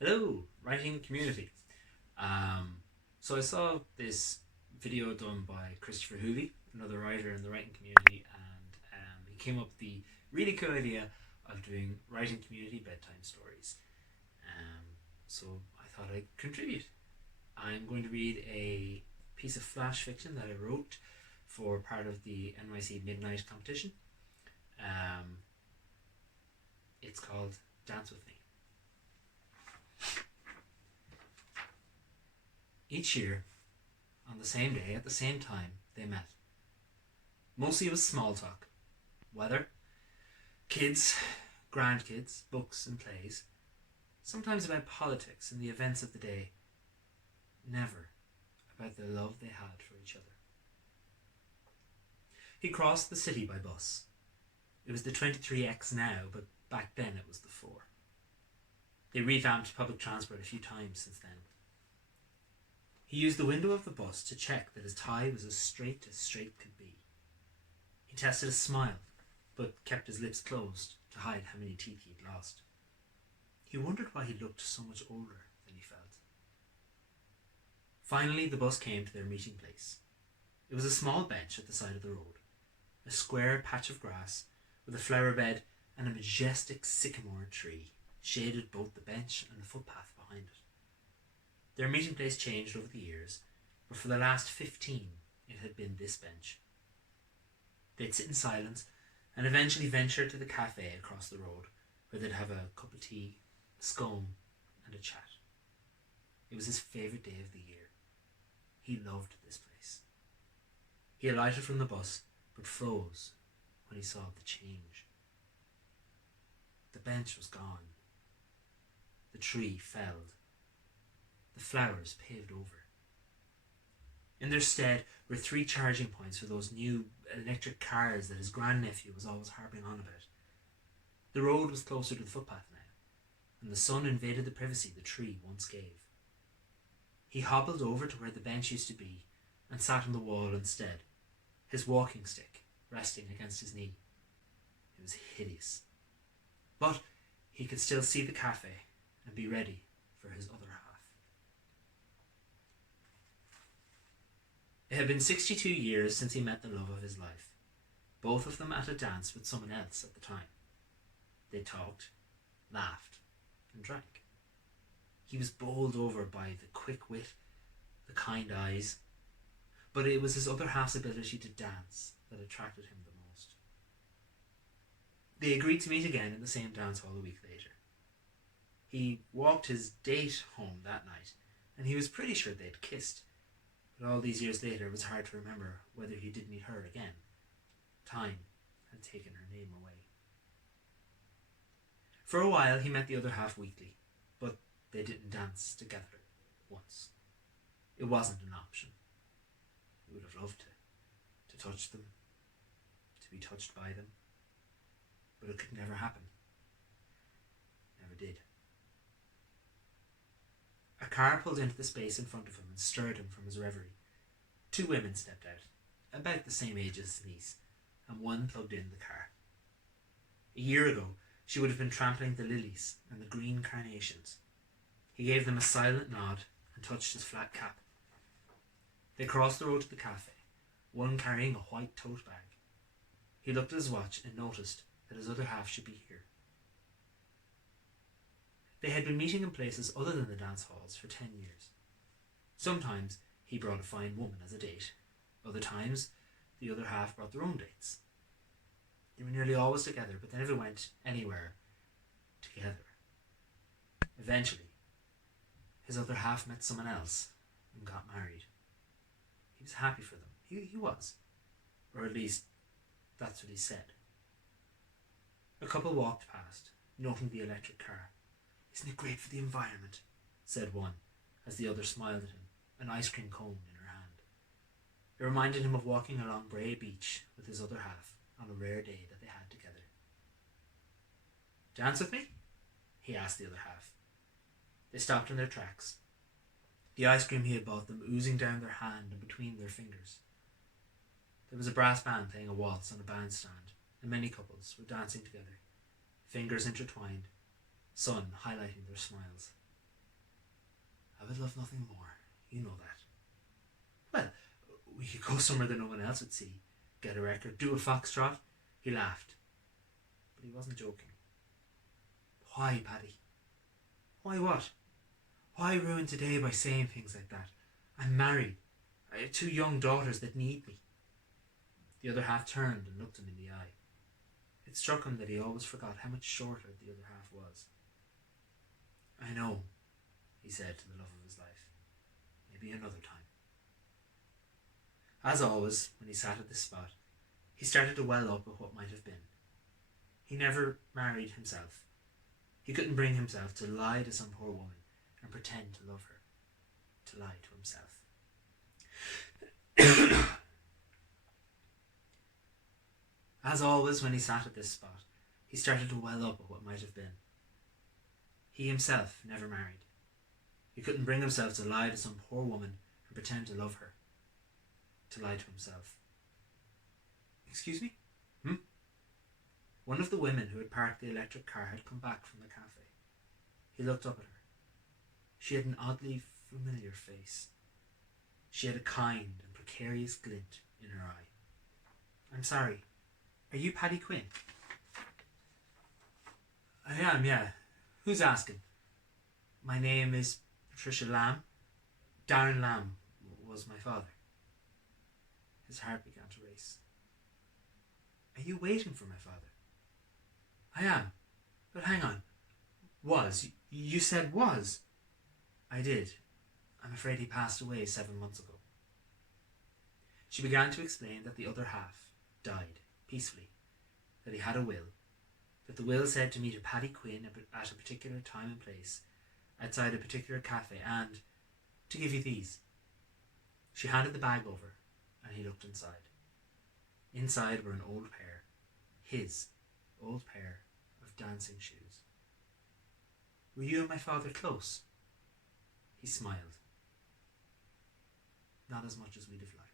Hello, writing community. Um, so I saw this video done by Christopher Hooley, another writer in the writing community, and he came up with the really cool idea of doing writing community bedtime stories. Um, so I thought I'd contribute. I'm going to read a piece of flash fiction that I wrote for part of the NYC Midnight competition. Um, it's called Dance With Me. Each year, on the same day, at the same time, they met. Mostly it was small talk. Weather, kids, grandkids, books and plays. Sometimes about politics and the events of the day. Never about the love they had for each other. He crossed the city by bus. It was the 23X now, but back then it was the 4. They revamped public transport a few times since then. He used the window of the bus to check that his tie was as straight could be. He tested a smile, but kept his lips closed to hide how many teeth he'd lost. He wondered why he looked so much older than he felt. Finally, the bus came to their meeting place. It was a small bench at the side of the road, a square patch of grass with a flower bed and a majestic sycamore tree shaded both the bench and the footpath behind it. Their meeting place changed over the years, but for the last 15 it had been this bench. They'd sit in silence and eventually venture to the cafe across the road, where they'd have a cup of tea, a scone, and a chat. It was his favourite day of the year. He loved this place. He alighted from the bus, but froze when he saw the change. The bench was gone. The tree felled. The flowers paved over. In their stead were 3 charging points for those new electric cars that his grandnephew was always harping on about. The road was closer to the footpath now, and the sun invaded the privacy the tree once gave. He hobbled over to where the bench used to be and sat on the wall instead, his walking stick resting against his knee. It was hideous. But he could still see the cafe and be ready for his other half. It had been 62 years since he met the love of his life, both of them at a dance with someone else at the time. They talked, laughed, and drank. He was bowled over by the quick wit, the kind eyes, but it was his other half's ability to dance that attracted him the most. They agreed to meet again in the same dance hall a week later. He walked his date home that night, and he was pretty sure they'd kissed, but all these years later it was hard to remember whether he did meet her again. Time had taken her name away. For a while he met the other half weekly, but they didn't dance together once. It wasn't an option. He would have loved to touch them, to be touched by them, but it could never happen. Never did. A car pulled into the space in front of him and stirred him from his reverie. 2 women stepped out, about the same age as his niece, and one plugged in the car. A year ago, she would have been trampling the lilies and the green carnations. He gave them a silent nod and touched his flat cap. They crossed the road to the cafe, one carrying a white tote bag. He looked at his watch and noticed that his other half should be here. They had been meeting in places other than the dance halls for 10 years. Sometimes he brought a fine woman as a date. Other times, the other half brought their own dates. They were nearly always together, but they never went anywhere together. Eventually, his other half met someone else and got married. He was happy for them. He was. Or at least, that's what he said. A couple walked past, noting the electric car. "Isn't it great for the environment?" said one, as the other smiled at him, an ice cream cone in her hand. It reminded him of walking along Bray Beach with his other half on a rare day that they had together. "Dance with me?" he asked the other half. They stopped in their tracks, the ice cream he had bought them oozing down their hand and between their fingers. There was a brass band playing a waltz on a bandstand, and many couples were dancing together, fingers intertwined, sun highlighting their smiles. I would love nothing more. You know that. Well, we could go somewhere that no one else would see. Get a record, do a foxtrot. He laughed. But he wasn't joking. Why, Paddy? Why what? Why ruin today by saying things like that? I'm married. I have 2 young daughters that need me. The other half turned and looked him in the eye. It struck him that he always forgot how much shorter the other half was. I know, he said to the love of his life. Maybe another time. As always, when he sat at this spot, he started to well up at what might have been. He never married himself. He couldn't bring himself to lie to some poor woman and pretend to love her. To lie to himself. As always, when he sat at this spot, he started to well up at what might have been. He himself never married. He couldn't bring himself to lie to some poor woman and pretend to love her. To lie to himself. Excuse me? One of the women who had parked the electric car had come back from the cafe. He looked up at her. She had an oddly familiar face. She had a kind and precarious glint in her eye. I'm sorry. Are you Paddy Quinn? I am, yeah. Who's asking? My name is Patricia Lamb. Darren Lamb was my father. His heart began to race. Are you waiting for my father? I am. But hang on. Was? You said was? I did. I'm afraid he passed away 7 months ago. She began to explain that the other half died peacefully, that he had a will, that the will said to meet a Paddy Quinn at a particular time and place, outside a particular cafe, and to give you these. She handed the bag over, and he looked inside. Inside were an old pair, his old pair of dancing shoes. Were you and my father close? He smiled. Not as much as we'd have liked.